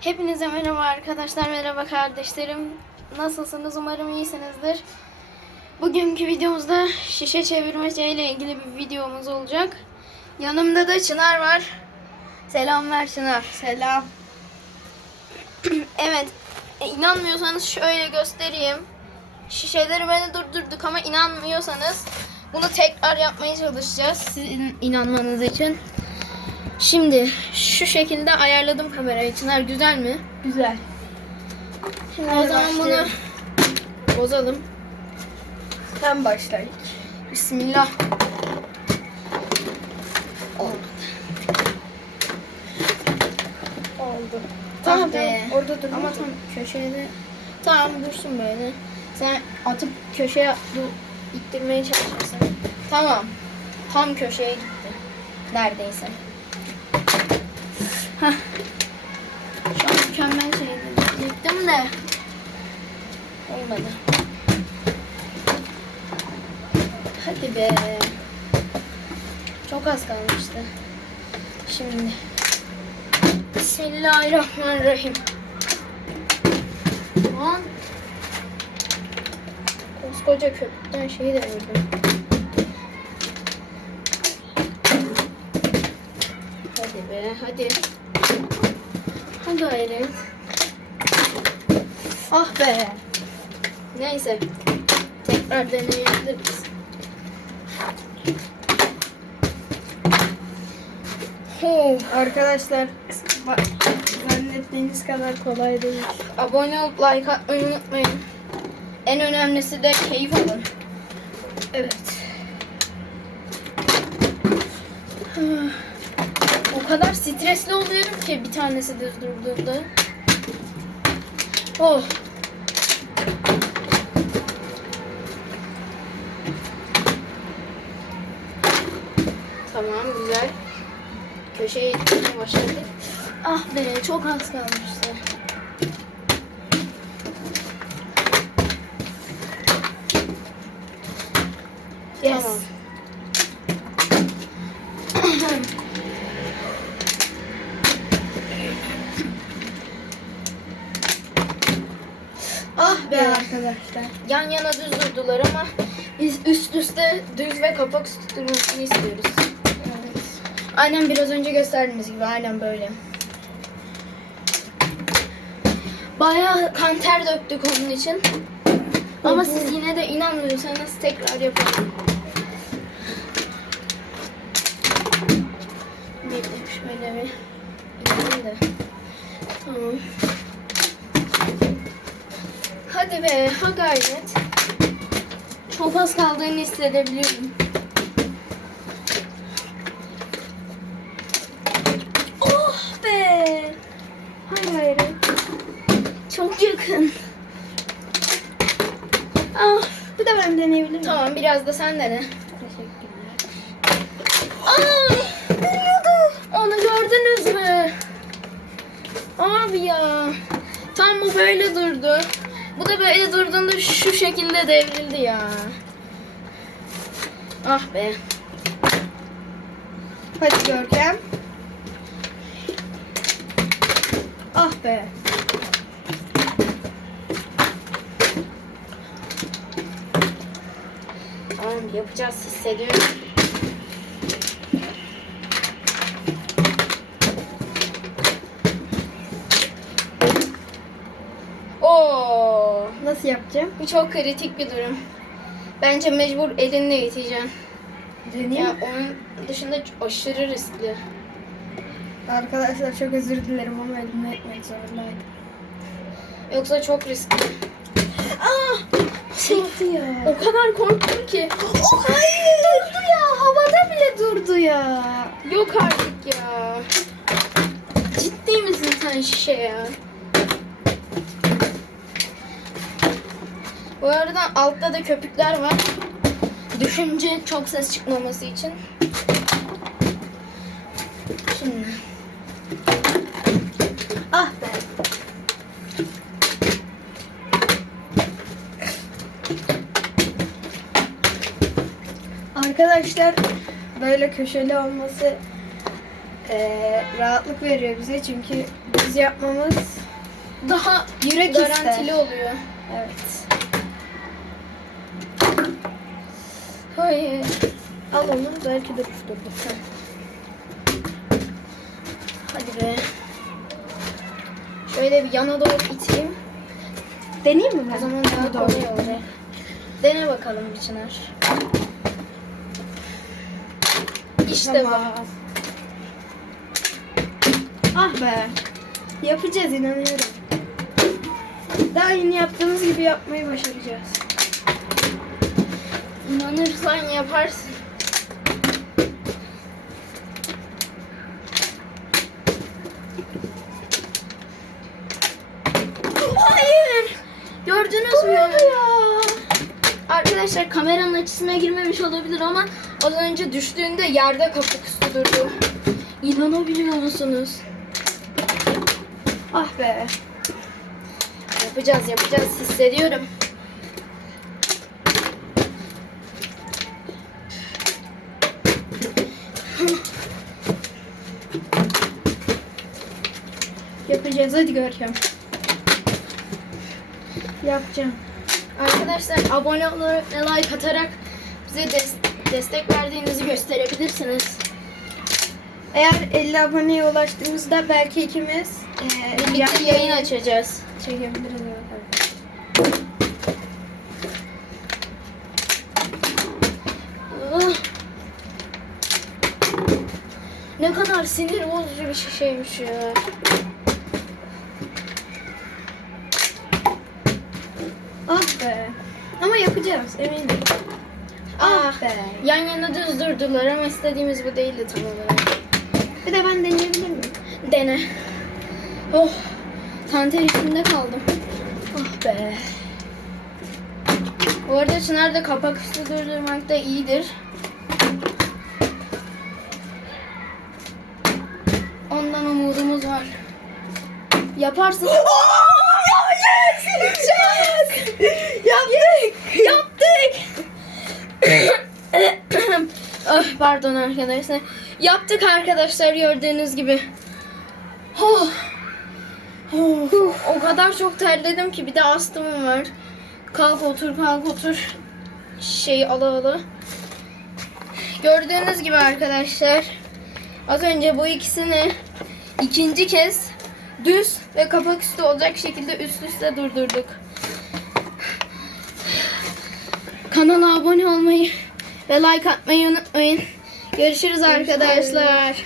Hepinize merhaba arkadaşlar, merhaba kardeşlerim. Nasılsınız? Umarım iyisinizdir. Bugünkü videomuzda şişe çevirmece ile ilgili bir videomuz olacak. Yanımda da Çınar var. Selam ver Çınar. Selam. evet, e, inanmıyorsanız şöyle göstereyim. Şişeleri beni durdurduk ama inanmıyorsanız bunu tekrar yapmaya çalışacağız sizin inanmanız için. Şimdi şu şekilde ayarladım kamerayı. Çınar güzel mi? Güzel. Şimdi o zaman bunu bozalım. Sen başla ilk. Bismillah. Olmadı. Oldu. Tamam, Tamam be. tamam. Orada dur. Ama tam köşede tamam dursun böyle. Sen atıp köşeye ittirmeye çalışırsın. Tamam. Tam köşeye gitti. Neredeyse. Hah. Şu an mükemmel şeydi. Gittim de. Olmadı. Hadi be. Çok az kalmıştı. Şimdi. Bismillahirrahmanirrahim. Lan. Koskoca köpükten şeyi de ördüm. Hadi be hadi. Gayret. Ah be. Neyse. Tekrar deneyebiliriz. Oh. Arkadaşlar bak, zannettiğiniz kadar kolay değil. Abone olup like atmayı unutmayın. En önemlisi de keyif alın. Evet. O kadar stresli oluyorum ki bir tanesi düz durduğunda. Oh. Tamam güzel. Köşeye gitmeye başladık. Ah be çok az kalmıştı. Yes. Tamam. Be. arkadaşlar. Yan yana düz durdular ama biz üst üste düz ve kapak üstü durmasını istiyoruz. Evet. Aynen biraz önce gösterdiğimiz gibi aynen böyle. Bayağı kan ter döktük onun için. Ama siz yine de inanmıyorsanız tekrar yapalım. Bir şöyle bir. Tamam. Hadi be, ha gayret. Çok az kaldığını hissedebiliyorum. Oh be! Hay gayret. Çok yakın. Ah, Bir de ben deneyebilir miyim? tamam biraz da sen dene. Teşekkürler. Ay, dönüyordu. Onu gördünüz mü? Abi ya. Tam bu böyle durdu. Bu da böyle durduğunda şu şekilde devrildi ya. Ah be. Hadi Görkem. Ah be. Tamam yapacağız hissediyorum. Nasıl yapacağım? bu çok kritik bir durum. Bence mecbur elinle iteceksin. Deneyeyim. Ya onun dışında aşırı riskli. Arkadaşlar çok özür dilerim ama elimle etmek zorundaydım. Yoksa çok riskli. Ah! Çıktı ya. O kadar korktum ki. Hayır durdu ya. Havada bile durdu ya. Yok artık ya. Ciddi misin sen şişe ya? Bu arada altta da köpükler var. Düşünce çok ses çıkmaması için. Şimdi. Ah be. Arkadaşlar böyle köşeli olması eee, rahatlık veriyor bize çünkü biz yapmamız Daha Yürek garantili ister. oluyor. evet. Hayır. Al onu belki duruşturdur. Hadi be. Şöyle bir yana doğru iteyim. Deneyeyim mi ben? O zaman daha Doğru. kolay olacak. Dene bakalım bir Çınar. İşte bu. Ah be. Yapacağız inanıyorum. Daha yeni yaptığımız gibi yapmayı başaracağız. İnanırsan yaparsın. Hayır. Gördünüz mü? Arkadaşlar kameranın açısına girmemiş olabilir ama az önce düştüğünde yerde kapak üstü durdu. İnanabiliyor musunuz? Ah be. Yapacağız yapacağız hissediyorum. Yapacağız hadi göreceğim. Yapacağım. Arkadaşlar abone olarak ve like atarak bize des- destek verdiğinizi gösterebilirsiniz. Eğer 50 aboneye ulaştığımızda belki ikimiz e, Birlikte yayın açacağız. çekebiliriz. Ah. Ne kadar sinir bozucu bir şeymiş ya. Be. Ama yapacağız eminim. Ah be. Yan yana düz durdular ama istediğimiz bu değildi tam olarak. Bir de ben deneyebilir miyim? Dene. Oh. Kanter içinde kaldım. Ah be. Bu arada Çınar da kapak üstü durdurmak da iyidir. Ondan umudumuz var. Yaparsın. Yaptık. Yaptık. oh, pardon arkadaşlar. Yaptık arkadaşlar gördüğünüz gibi. Oh. Oh, o kadar çok terledim ki bir de astımım var. Kalk otur kalk otur. Şey ala ala. Gördüğünüz gibi arkadaşlar. Az önce bu ikisini ikinci kez düz ve kapak üstü olacak şekilde üst üste durdurduk. Kanala abone olmayı ve like atmayı unutmayın. Görüşürüz arkadaşlar.